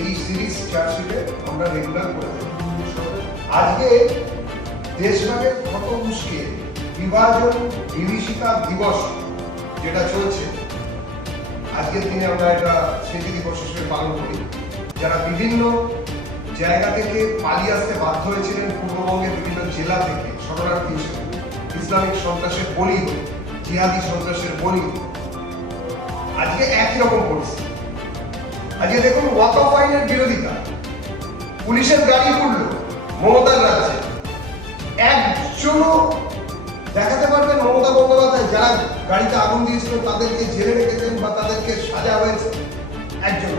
এই সিরিজ চার্জশিটে আমরা রেগুলার করে আজকে দেশভাগের ক্ষত উস্কে বিভাজন বিভীষিকা দিবস যেটা চলছে। আজকের দিনে আমরা এটা স্মৃতি দিবস হিসেবে পালন করি। যারা বিভিন্ন জায়গা থেকে পালিয়ে আসতে বাধ্য হয়েছিলেন, পূর্ববঙ্গের বিভিন্ন জেলা থেকে, শরণার্থী হিসেবে। ইসলামিক সন্ত্রাসের বলি, জিহাদি সন্ত্রাসের বলি। আজকে একই রকম পরিস্থিতি। আজকে দেখুন ওয়াকফ আইনের বিরোধিতা। পুলিশের গাড়ি উঠল মমতার রাজ্যে। একজনও দেখাতে পারবেন মমতা বন্দ্যোপাধ্যায়, যারা গাড়িতে আগুন দিয়েছিল, তাদেরকে জেলে রেখেছেন বা তাদেরকে সাজা হয়েছে একজন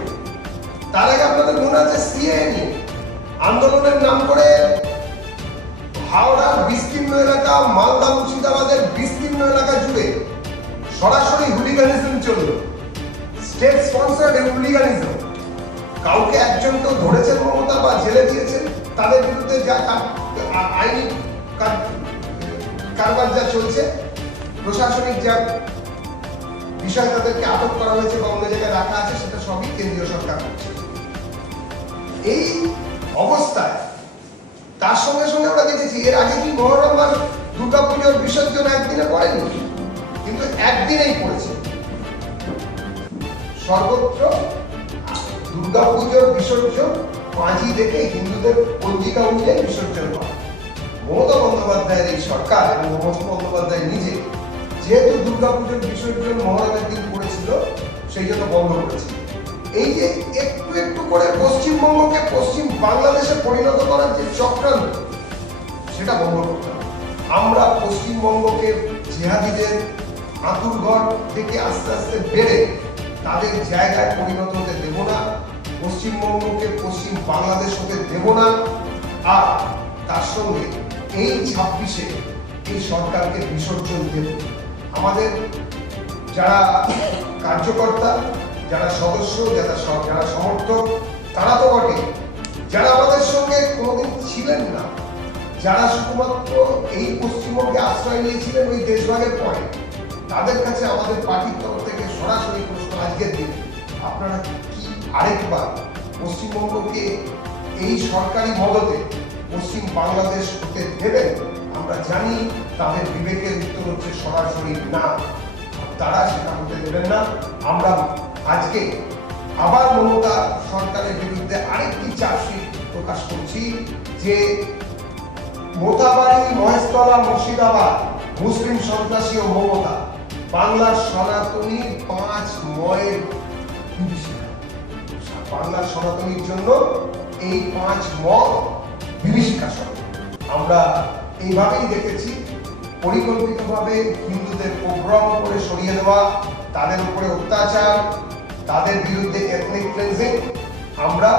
তার আগে আপনাদের মনে আছে সিএ নিয়ে আন্দোলনের নাম করে হাওড়ার বিস্তীর্ণ এলাকা, মালদা, মুর্শিদাবাদের বিস্তীর্ণ এলাকা জুড়ে সরাসরি হুলিগানিজম চলল। State sponsored hooliganism. কাউকে একজনকেও ধরেছেন মমতা বা জেলে দিয়েছেন তাদের বিরুদ্ধে যা আইনি কারবার যা চলছে, প্রশাসনিক যা বিষয় তাদেরকে আটক করা হয়েছে বা অন্য জায়গায় রাখা আছে, সেটা সবই কেন্দ্রীয় সরকার করছে। এই অবস্থায়, তার সঙ্গে সঙ্গে আমরা দেখেছি, এর আগে কি মহরম আর দুর্গাপুজোর বিসর্জন একদিনে পড়েনি কিন্তু একদিনেই পড়েছে সর্বত্র দুর্গাপুজোর বিসর্জন পাঁজি দেখে হিন্দুদের পঞ্জিকা অনুযায়ী বিসর্জন হয় মমতা বন্দ্যোপাধ্যায়ের এই সরকার এবং মমতা বন্দ্যোপাধ্যায় নিজে যেহেতু দুর্গাপুজোর বিসর্জন মহরমের দিন পড়েছিল, সেই জন্য বন্ধ করেছিল এই যে একটু একটু করে পশ্চিমবঙ্গকে পশ্চিম বাংলাদেশে পরিণত করার যে চক্রান্ত, সেটা বন্ধ করতে আমরা পশ্চিমবঙ্গকে জিহাদিদের আতুরঘর থেকে আস্তে আস্তে বেড়ে তাদের জায়গায় পরিণত হতে দেব না, পশ্চিমবঙ্গকে পশ্চিম বাংলাদেশ হতে দেব না, আর তার সঙ্গে এই ছাব্বিশে এই সরকারকে বিসর্জন দেব। আমাদের যারা কার্যকর্তা, যারা সদস্য, যারা যারা সমর্থক, তারা তো বটে। যারা আমাদের সঙ্গে কোনোদিন ছিলেন না, যারা শুধুমাত্র এই পশ্চিমবঙ্গে আশ্রয় নিয়েছিলেন ওই দেশভাগের পরে, তাদের কাছে আমাদের পার্টির আপনারা কি আরেকবার পশ্চিমবঙ্গকে এই সরকারি মদতে পশ্চিম বাংলাদেশ হতে দেবেন, আমরা জানি তাদের বিবেকের উত্তর হচ্ছে সরাসরি না। তারা সেটা হতে দেবেন না। আমরা আজকে আবার মমতা সরকারের বিরুদ্ধে আরেকটি চার্জশিট প্রকাশ করছি, যে মোতাবাড়ি, মহেশতলা, মুর্শিদাবাদ, মুসলিম সন্ত্রাসী ও মমতা, বাংলার সনাতনীর পাঁচ ময়ের বাংলার সনাতনীর জন্য এই পাঁচ মত বিভীষিকা স্বরূপ। আমরা এইভাবেই দেখেছি, পরিকল্পিতভাবে হিন্দুদের প্রোগ্রাম করে সরিয়ে দেওয়া, তাদের উপরে অত্যাচার, তাদের বিরুদ্ধে এথনিক ক্লেন্সিং আমরা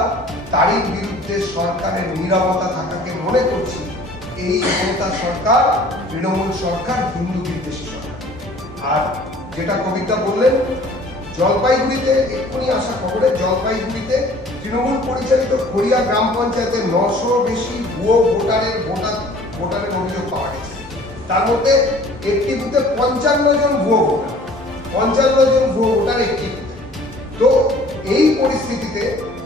তারই বিরুদ্ধে সরকারের নিরাপত্তা থাকাকে মনে করছি, এই মমতা সরকার, তৃণমূল সরকার, হিন্দু বিদ্বেষী সরকার। আর যেটা কবিতা বললেন জলপাইগুড়িতে এক্ষুনি আসা খবরে জলপাইগুড়িতে তৃণমূল পরিচালিত খড়িয়া গ্রাম পঞ্চায়েতে নশো বেশি ভুয়ো ভোটারের ভোটার ভোটারের অভিযোগ পাওয়া গেছে। তার মধ্যে একটি বুথে পঞ্চান্ন জন ভুয়ো ভোটার। পঞ্চান্ন জন ভুয়ো ভোটার একটি তো এই পরিস্থিতিতে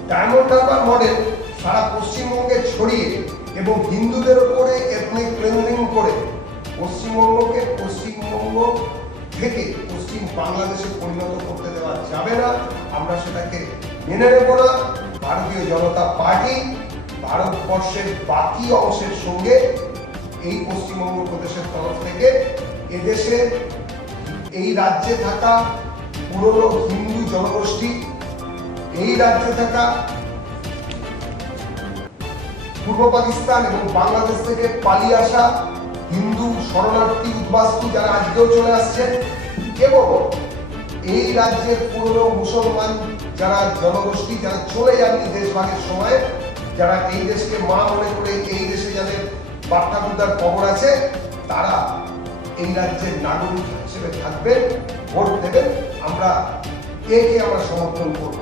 ডায়মন্ড হারবার মডেল সারা পশ্চিমবঙ্গে ছড়িয়ে এবং হিন্দুদের উপরে এথনিক ক্লেন্সিং করে পশ্চিমবঙ্গকে পশ্চিমবঙ্গ থেকে পশ্চিম বাংলাদেশে পরিণত করতে দেওয়া যাবে না। আমরা সেটাকে মেনে নেব না। ভারতীয় জনতা পার্টি ভারতবর্ষের বাকি অংশের সঙ্গে এই পশ্চিমবঙ্গ প্রদেশের তরফ থেকে এদেশে এই রাজ্যে থাকা পুরনো হিন্দু জনগোষ্ঠী, এই রাজ্যে থাকা পূর্ব পাকিস্তান এবং বাংলাদেশ থেকে পালিয়ে আসা হিন্দু শরণার্থী উদ্বাস্তু যারা আজকেও চলে আসছেন এবং এই রাজ্যের পুরনো মুসলমান যারা জনগোষ্ঠী, যারা চলে যাননি দেশভাগের সময়, যারা এই দেশকে মা মনে করে এই দেশে যাদের বার্তাবুদার খবর আছে, তারা এই রাজ্যের নাগরিক হিসেবে থাকবেন ভোট দেবেন আমরা কে কে আমরা সমর্থন করব?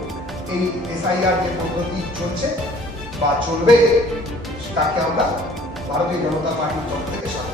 এই এসআইআর যে পদ্ধতি চলছে বা চলবে তাকে আমরা ভারতীয় জনতা পার্টির তরফ থেকে স্বাগত